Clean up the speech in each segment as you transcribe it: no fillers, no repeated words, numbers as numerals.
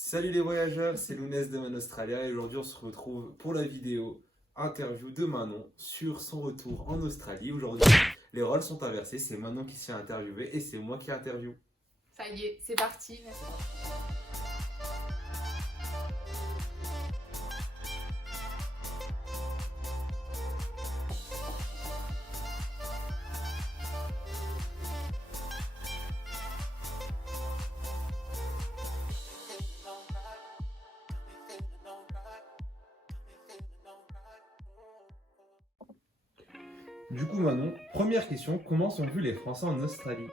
Salut les voyageurs, c'est Lounès de Man Australia et aujourd'hui on se retrouve pour la vidéo interview de Manon sur son retour en Australie. Aujourd'hui, les rôles sont inversés, c'est Manon qui s'est interviewée et c'est moi qui interview. Ça y est, c'est parti. Du coup Manon, première question, comment sont vus les Français en Australie?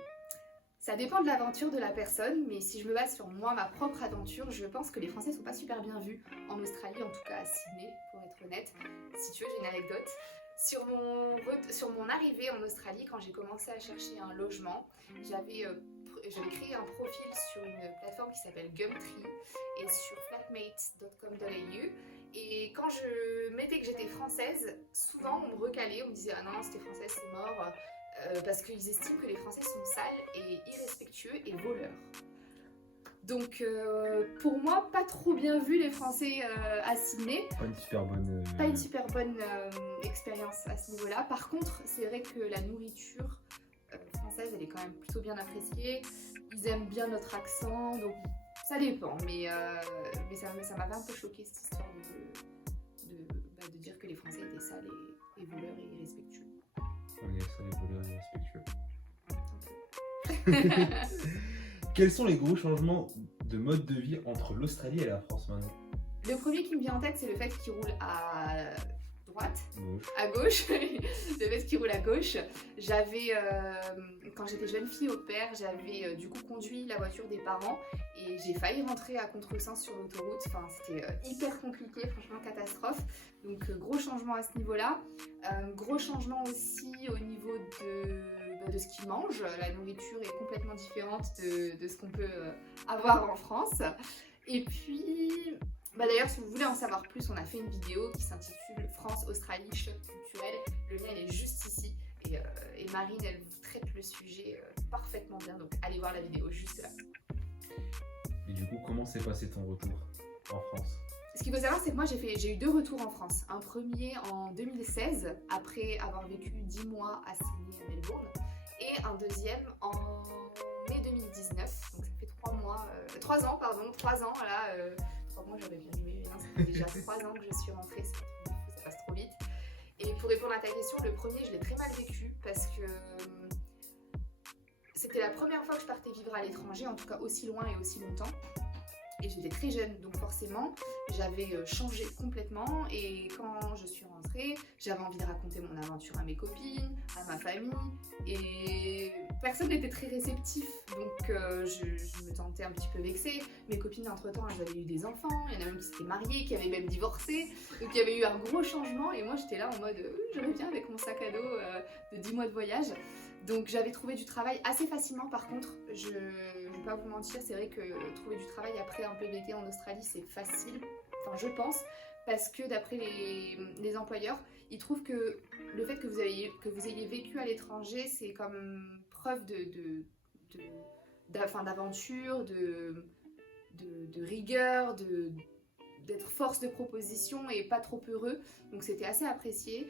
Ça dépend de l'aventure de la personne, mais si je me base sur moi, ma propre aventure, je pense que les Français sont pas super bien vus en Australie, en tout cas à Sydney, pour être honnête. Si tu veux, j'ai une anecdote. Sur mon arrivée en Australie, quand j'ai commencé à chercher un logement, j'avais créé un profil sur une plateforme qui s'appelle Gumtree et sur flatmates.com.au. Et quand je mettais que j'étais française, souvent on me recalait, on me disait ah non, si t'es française, c'est mort. Parce qu'ils estiment que les Français sont sales et irrespectueux et voleurs. Donc pour moi, pas trop bien vu les Français à Sydney. Pas une super bonne... Pas une super bonne expérience à ce niveau-là. Par contre, c'est vrai que la nourriture française, elle est quand même plutôt bien appréciée. Ils aiment bien notre accent, donc ça dépend. Mais ça m'avait un peu choqué cette histoire de dire que les Français étaient sales et voleurs et irrespectueux. On est ça les voleurs irrespectueux. Quels sont les gros changements de mode de vie entre l'Australie et la France maintenant? Le premier qui me vient en tête, c'est le fait qu'il roule à droite, Gauche. à gauche, le fait qu'il roule à gauche. Quand j'étais jeune fille au père, j'avais du coup conduit la voiture des parents et j'ai failli rentrer à contresens sur l'autoroute. Enfin, c'était hyper compliqué, franchement catastrophe. Donc gros changement à ce niveau-là. Gros changement aussi au niveau de ce qu'ils mangent. La nourriture est complètement différente de ce qu'on peut avoir en France. Et puis, d'ailleurs, si vous voulez en savoir plus, on a fait une vidéo qui s'intitule France-Australie, choc culturel. Le lien, il est juste ici. Et Marine, elle vous traite le sujet parfaitement bien. Donc, allez voir la vidéo juste là. Et du coup, comment s'est passé ton retour en France? Ce qu'il faut savoir, c'est que moi, j'ai eu 2 retours en France. Un premier en 2016, après avoir vécu 10 mois à Sydney, à Melbourne. Et un deuxième en mai 2019. Donc, ça fait 3 ans, pardon. 3 ans, là. 3 mois, j'aurais bien aimé. Non, ça fait déjà 3 ans que je suis rentrée. C'est un truc de fou, ça passe trop vite. Et pour répondre à ta question, le premier, je l'ai très mal vécu parce que c'était la première fois que je partais vivre à l'étranger, en tout cas aussi loin et aussi longtemps. Et j'étais très jeune, donc forcément, j'avais changé complètement. Et quand je suis rentrée, j'avais envie de raconter mon aventure à mes copines, à ma famille. Et personne n'était très réceptif, donc je me sentais un petit peu vexée. Mes copines, entre-temps, elles avaient eu des enfants. Il y en a même qui s'étaient mariées, qui avaient même divorcé. Donc il y avait eu un gros changement. Et moi, j'étais là en mode, je reviens avec mon sac à dos de 10 mois de voyage. Donc j'avais trouvé du travail assez facilement. Par contre, je ne vais pas vous mentir, c'est vrai que trouver du travail après un PVT en Australie, c'est facile, enfin je pense, parce que d'après les employeurs, ils trouvent que le fait que vous ayez vécu à l'étranger, c'est comme preuve d'aventure, de rigueur, d'être force de proposition et pas trop heureux. Donc c'était assez apprécié.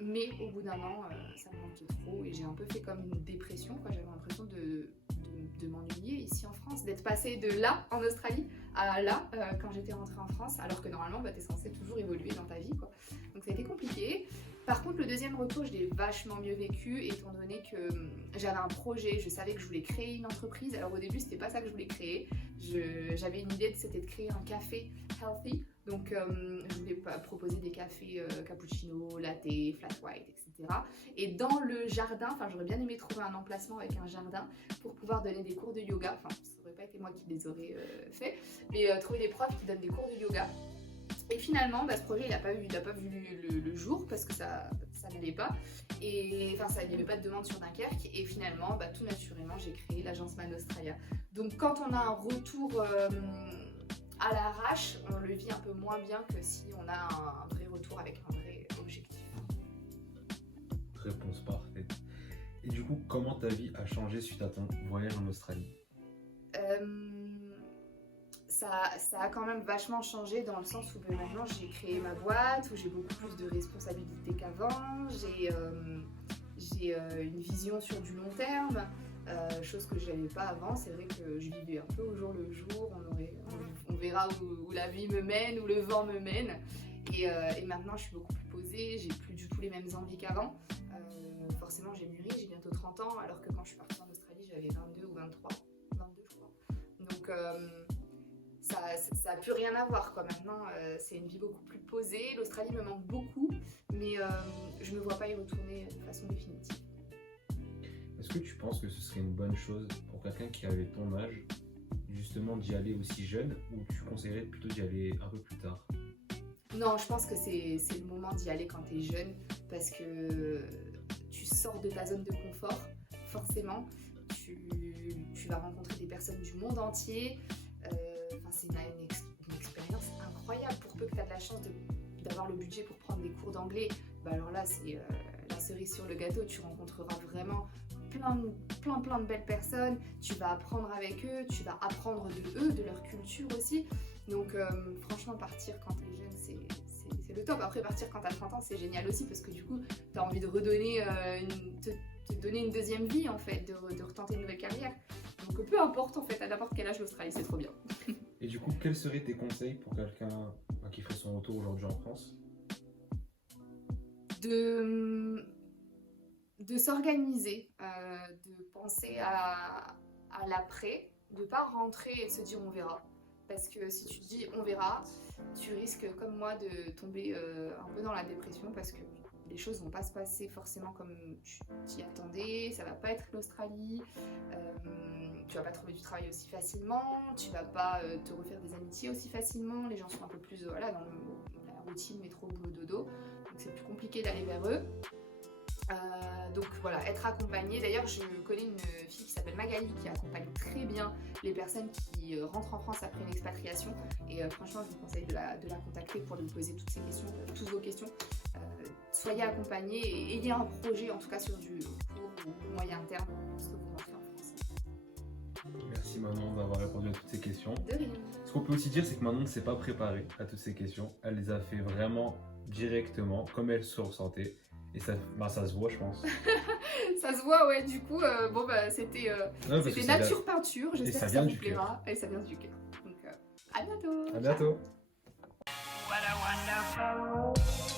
Mais au bout d'un an, ça me manquait trop et j'ai un peu fait comme une dépression, quoi. J'avais l'impression de m'ennuyer ici en France, d'être passée de là en Australie à là quand j'étais rentrée en France, alors que normalement t'es censé toujours évoluer dans ta vie, quoi. Donc ça a été compliqué. Par contre, le deuxième retour, je l'ai vachement mieux vécu étant donné que j'avais un projet, je savais que je voulais créer une entreprise. Alors au début, c'était pas ça que je voulais créer. J'avais une idée, c'était de créer un café healthy. Donc je voulais proposer des cafés cappuccino, latte, flat white, etc. Et dans le jardin, enfin j'aurais bien aimé trouver un emplacement avec un jardin pour pouvoir donner des cours de yoga. Enfin, ça n'aurait pas été moi qui les aurais fait, mais trouver des profs qui donnent des cours de yoga. Et finalement, ce projet, il n'a pas vu le jour parce que ça n'allait pas. Et enfin, il n'y avait pas de demande sur Dunkerque. Et finalement, tout naturellement, j'ai créé l'agence Man Australia. Donc, quand on a un retour à l'arrache, on le vit un peu moins bien que si on a un vrai retour avec un vrai objectif. Réponse parfaite. Et du coup, comment ta vie a changé suite à ton voyage en Australie? ça a quand même vachement changé dans le sens où maintenant j'ai créé ma boîte, où j'ai beaucoup plus de responsabilités qu'avant, j'ai une vision sur du long terme, chose que je n'avais pas avant. C'est vrai que je vivais un peu au jour le jour, on verra où la vie me mène, où le vent me mène. Et maintenant je suis beaucoup plus posée, j'ai plus du tout les mêmes envies qu'avant. Forcément j'ai mûri, j'ai bientôt 30 ans, alors que quand je suis partie en Australie j'avais 22 ou 23, 22 je crois. Donc ça a plus rien à voir quoi. Maintenant c'est une vie beaucoup plus posée, l'Australie me manque beaucoup, mais je me vois pas y retourner de façon définitive. Est-ce que tu penses que ce serait une bonne chose pour quelqu'un qui avait ton âge, justement d'y aller aussi jeune, ou tu conseillerais plutôt d'y aller un peu plus tard? Non, je pense que c'est le moment d'y aller quand tu es jeune, parce que tu sors de ta zone de confort, forcément. Tu vas rencontrer des personnes du monde entier. C'est une expérience incroyable. Pour peu que tu as de la chance d'avoir le budget pour prendre des cours d'anglais, alors là, c'est la cerise sur le gâteau. Tu rencontreras vraiment plein de belles personnes. Tu vas apprendre avec eux, tu vas apprendre de eux, de leur culture aussi. Donc franchement, partir quand tu es jeune, c'est le top. Après, partir quand tu as 30 ans, c'est génial aussi, parce que du coup, tu as envie de redonner, te donner une deuxième vie, en fait, de retenter une nouvelle carrière. Donc peu importe, en fait, à n'importe quel âge, l'Australie, c'est trop bien. Et du coup, quels seraient tes conseils pour quelqu'un qui ferait son retour aujourd'hui en France? De s'organiser, de penser à l'après, de ne pas rentrer et de se dire on verra. Parce que si tu te dis on verra, tu risques comme moi de tomber un peu dans la dépression, parce que les choses vont pas se passer forcément comme tu t'y attendais, ça va pas être l'Australie, tu vas pas trouver du travail aussi facilement, tu vas pas te refaire des amitiés aussi facilement, les gens sont un peu plus dans la routine métro, boulot, dodo, donc c'est plus compliqué d'aller vers eux. Donc voilà, être accompagnée. D'ailleurs, je connais une fille qui s'appelle Magali qui accompagne très bien les personnes qui rentrent en France après une expatriation. Et franchement, je vous conseille de la contacter pour lui poser toutes ces questions, toutes vos questions. Soyez accompagnés et ayez un projet, en tout cas sur du court ou moyen terme, ce que vous rentrez en France. Merci Manon d'avoir répondu à toutes ces questions. De rien. Ce qu'on peut aussi dire, c'est que Manon ne s'est pas préparée à toutes ces questions. Elle les a fait vraiment directement, comme elle se ressentait. Et ça se voit, je pense. Ça se voit, ouais. Du coup, c'était nature peinture. J'espère que ça vous plaira. Et ça vient du cœur. Donc, à bientôt. À bientôt. What a wonderful